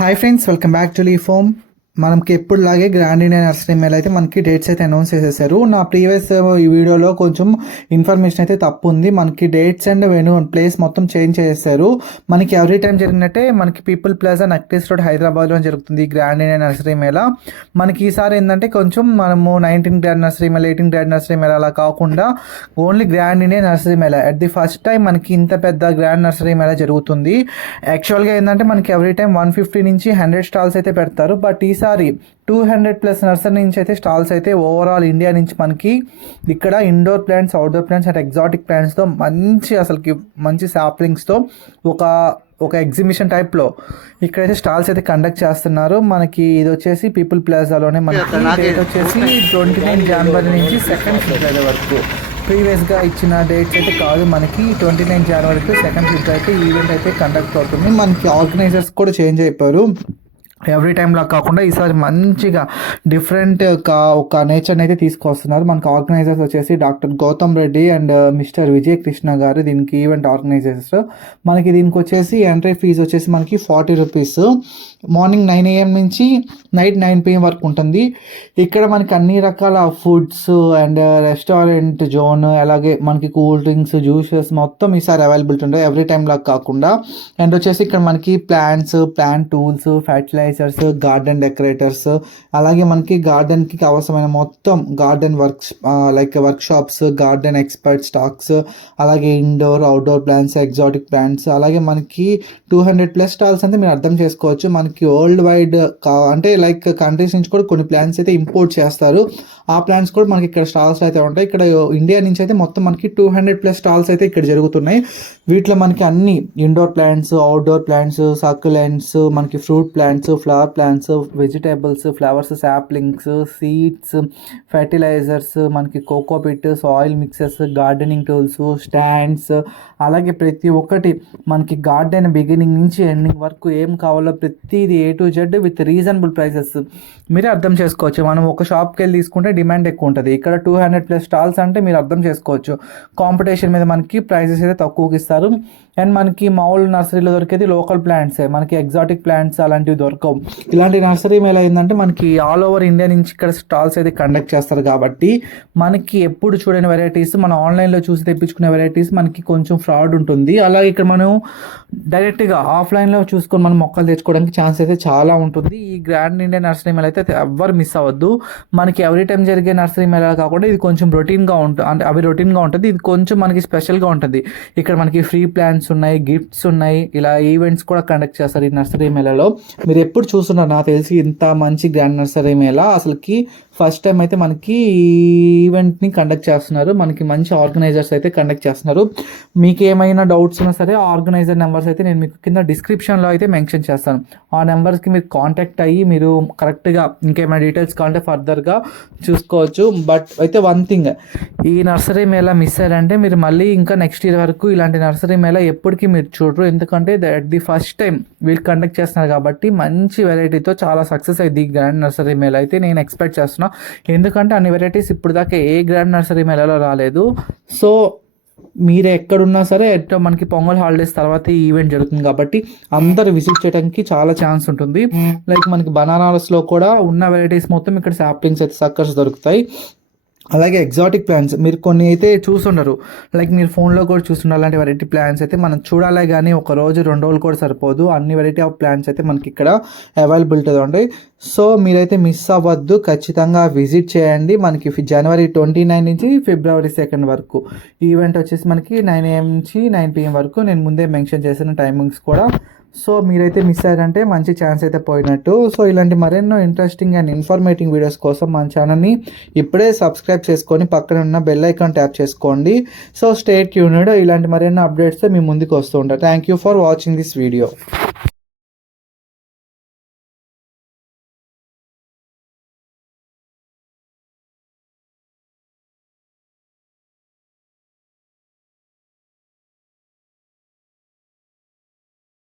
Hi friends, welcome back to leaf home. మనకి ఎప్పుడులాగే grand Indian nursery Mela అయితే మనకి dates అయితే అనౌన్స్ చేసేసారు. నా ప్రీవియస్ ఈ వీడియోలో కొంచెం ఇన్ఫర్మేషన్ అయితే తప్పు ఉంది. మనకి డేట్స్ అండ్ వెన్యూ ప్లేస్ మొత్తం చేంజ్ చేసేసారు. మనకి ఎవ్రీ టైం జరిగినట్టే మనకి పీపుల్ ప్లాజా నక్లెస్ రోడ్ హైదరాబాద్లో జరుగుతుంది గ్రాండ్ ఇండియన్ నర్సరీ మేళ. మనకి ఈసారి ఏంటంటే కొంచెం మనము 19 grand nursery Mela, 18 grand nursery Mela అలా కాకుండా only grand Indian nursery Mela at the first time మనకి ఇంత పెద్ద గ్రాండ్ నర్సరీ మేళ జరుగుతుంది. యాక్చువల్గా ఏంటంటే మనకి ఎవ్రీ టైం 150 నుంచి 100 స్టాల్స్ అయితే పెడతారు. బట్ ఈసారి 200+ నర్సరీ నుంచి అయితే స్టాల్స్ అయితే ఓవరాల్ ఇండియా నుంచి మనకి ఇక్కడ indoor plants, outdoor plants and exotic ప్లాంట్స్తో మంచి సాప్లింగ్స్తో ఒక ఎగ్జిబిషన్ టైప్లో ఇక్కడైతే స్టాల్స్ అయితే కండక్ట్ చేస్తున్నారు. మనకి ఇది వచ్చేసి పీపుల్ ప్లాజాలోనే మనకి డేట్ వచ్చేసి 29 జనవరి నుంచి 2 ఫిబ్రవరి వరకు. ప్రీవియస్గా ఇచ్చిన డేట్స్ అయితే కాదు, మనకి 29 జనవరికి 2 ఫిబ్రవరి అయితే ఈవెంట్ అయితే కండక్ట్ అవుతుంది. మనకి ఆర్గనైజర్స్ కూడా చేంజ్ అయిపోయారు. ఎవ్రీ టైంలా కాకుండా ఈసారి మంచిగా డిఫరెంట్ ఒక నేచర్ని అయితే తీసుకొస్తున్నారు. మనకు ఆర్గనైజర్స్ వచ్చేసి doctor Gautam Reddy and mister Vijay Krishna గారు దీనికి ఈవెంట్ ఆర్గనైజర్స్. మనకి దీనికి వచ్చేసి ఎంట్రీ ఫీజు వచ్చేసి మనకి 40 రూపీస్. మార్నింగ్ 9 AM నుంచి నైట్ 9 PM వరకు ఉంటుంది. ఇక్కడ మనకి అన్ని రకాల ఫుడ్స్ అండ్ రెస్టారెంట్ జోన్, అలాగే మనకి కూల్ డ్రింక్స్, జ్యూసెస్ మొత్తం ఈసారి అవైలబిలిటీ ఉంటాయి ఎవ్రీ టైంలా కాకుండా. అండ్ వచ్చేసి ఇక్కడ మనకి plants, plant tools, fertilisers, garden decorators, అలాగే మనకి గార్డెన్కి అవసరమైన మొత్తం garden workshops, garden expert stocks, అలాగే indoor outdoor plants, exotic plants, అలాగే మనకి 200+ స్టాల్స్ అంటే మీరు అర్థం చేసుకోవచ్చు. మనకి వరల్డ్ వైడ్ అంటే కంట్రీస్ నుంచి కూడా కొన్ని ప్లాంట్స్ అయితే ఇంపోర్ట్ చేస్తారు. ఆ ప్లాంట్స్ కూడా మనకి ఇక్కడ స్టాల్స్ అయితే ఉంటాయి. ఇక్కడ ఇండియా నుంచి అయితే మొత్తం మనకి 200+ స్టాల్స్ అయితే ఇక్కడ జరుగుతున్నాయి. వీటిలో మనకి అన్ని indoor plants, outdoor plants, succulents, మనకి fruit plants, flower plants, vegetables, flowers, saplings, seeds, fertilisers, మనకి cocopeat, soil mixes, gardening tools, stands, అలాగే ప్రతి ఒక్కటి మనకి గార్డెన్ బిగినింగ్ నుంచి ఎండింగ్ వరకు ఏం కావాలో ప్రతిదీ A to Z with reasonable prices. మీరే అర్థం చేసుకోవచ్చు. మనం ఒక షాప్కి వెళ్ళి తీసుకుంటే డిమాండ్ ఎక్కువ ఉంటుంది. ఇక్కడ 200+ స్టాల్స్ అంటే మీరు అర్థం చేసుకోవచ్చు. కాంపిటీషన్ మీద మనకి ప్రైసెస్ అయితే తక్కువకి ఇస్తారు. అండ్ మనకి మామూలు నర్సరీలో దొరికేది లోకల్ ప్లాంట్సే, మనకి ఎగ్జాటిక్ ప్లాంట్స్ అలాంటివి దొరకవు. ఇలాంటి నర్సరీ మేళ ఏంటంటే మనకి ఆల్ ఓవర్ ఇండియా నుంచి ఇక్కడ స్టాల్స్ అయితే కండక్ట్ చేస్తారు కాబట్టి మనకి ఎప్పుడు చూడని వెరైటీస్, మనం ఆన్లైన్లో చూసి తెప్పించుకునే వెరైటీస్ మనకి కొంచెం ఫ్రాడ్ ఉంటుంది. అలాగే ఇక్కడ మనం డైరెక్ట్గా ఆఫ్లైన్లో చూసుకొని మనం మొక్కలు తెచ్చుకోవడానికి ఛాన్స్ అయితే చాలా ఉంటుంది. ఈ గ్రాండ్ ఇండియన్ నర్సరీ మేళ అయితే ఎవ్వరు మిస్ అవ్వద్దు. మనకి ఎవ్రీ టైం జరిగే నర్సరీ మేళ కాకుండా ఇది కొంచెం రొటీన్గా ఉంటుంది. అంటే అవి రొటీన్గా ఉంటుంది, ఇది కొంచెం మనకి స్పెషల్గా ఉంటుంది. ఇక్కడ మనకి ఫ్రీ ప్లాన్స్ ఉన్నాయి, గిఫ్ట్స్ ఉన్నాయి, ఇలా ఈవెంట్స్ కూడా కండక్ట్ చేస్తారు ఈ నర్సరీ మేళలో. మీరు ఎప్పుడు చూస్తున్నారు నాకు తెలిసి ఇంత మంచి గ్రాండ్ నర్సరీ మేళ అసలుకి ఫస్ట్ టైం అయితే మనకి ఈ ఈవెంట్ని కండక్ట్ చేస్తున్నారు. మనకి మంచి ఆర్గనైజర్స్ అయితే కండక్ట్ చేస్తున్నారు. మీకు ఏమైనా డౌట్స్ ఉన్నా సరే ఆర్గనైజర్ నెంబర్స్ అయితే నేను మీకు కింద డిస్క్రిప్షన్లో అయితే మెన్షన్ చేస్తాను. ఆ నెంబర్స్కి మీరు కాంటాక్ట్ అయ్యి మీరు కరెక్ట్గా ఇంకేమైనా డీటెయిల్స్ కావాలంటే ఫర్దర్గా చూసుకోవచ్చు. బట్ అయితే వన్ థింగ్, ఈ నర్సరీ మేళ మిస్ అయ్యారంటే మీరు మళ్ళీ ఇంకా నెక్స్ట్ ఇయర్ వరకు ఇలాంటి నర్సరీ మేళ ఎప్పటికీ మీరు చూడరు. ఎందుకంటే అట్ ది ఫస్ట్ టైం వీళ్ళు కండక్ట్ చేస్తున్నారు కాబట్టి మంచి వెరైటీతో చాలా సక్సెస్ అయింది ఈ గ్రాండ్ నర్సరీ మేళ అయితే నేను ఎక్స్పెక్ట్ చేస్తున్నా. ఎందుకంటే అన్ని వెరైటీస్ ఇప్పుడు దాకా ఏ గ్రాండ్ నర్సరీ మేళలో రాలేదు. సో మీరు ఎక్కడున్నా సరే మనకి పొంగల్ హాలిడేస్ తర్వాత ఈ ఈవెంట్ జరుగుతుంది కాబట్టి అందరు విజిట్ చేయడానికి చాలా ఛాన్స్ ఉంటుంది. మనకి బనానాస్లో కూడా ఉన్న వెరైటీస్ మొత్తం ఇక్కడ సాప్లింగ్స్ అయితే సక్కర్స్ దొరుకుతాయి. అలాగే ఎగ్జాటిక్ ప్లాంట్స్ మీరు కొన్ని అయితే చూస్తుండరు, మీరు ఫోన్లో కూడా చూస్తుండారు. అలాంటి వెరైటీ ప్లాంట్స్ అయితే మనం చూడాలి కానీ ఒక రోజు 2 రోజులు కూడా సరిపోదు. అన్ని వెరైటీ ఆఫ్ ప్లాంట్స్ అయితే మనకి ఇక్కడ అవైలబిలిటీ ఉంటాయి. సో మీరైతే మిస్ అవ్వద్దు, ఖచ్చితంగా విజిట్ చేయండి. మనకి జనవరి 29 నుంచి ఫిబ్రవరి 2 వరకు ఈవెంట్ వచ్చేసి మనకి 9 AM నుంచి 9 PM వరకు. నేను ముందే మెన్షన్ చేసిన టైమింగ్స్ కూడా. సో మీరైతే మిస్ అయ్యారంటే మంచి ఛాన్స్ అయితే పోయినట్టు. సో ఇలాంటి మరెన్నో ఇంట్రెస్టింగ్ అండ్ ఇన్ఫర్మేటివ్ వీడియోస్ కోసం మన ఛానల్ని ఇప్పుడే సబ్స్క్రైబ్ చేసుకొని పక్కన ఉన్న బెల్ ఐకాన్ ట్యాప్ చేసుకోండి. సో స్టే ట్యూన్డ్, ఇలాంటి మరెన్నో అప్డేట్స్ మీ ముందుకు వస్తూ ఉంటాయి. Thank you for watching this video.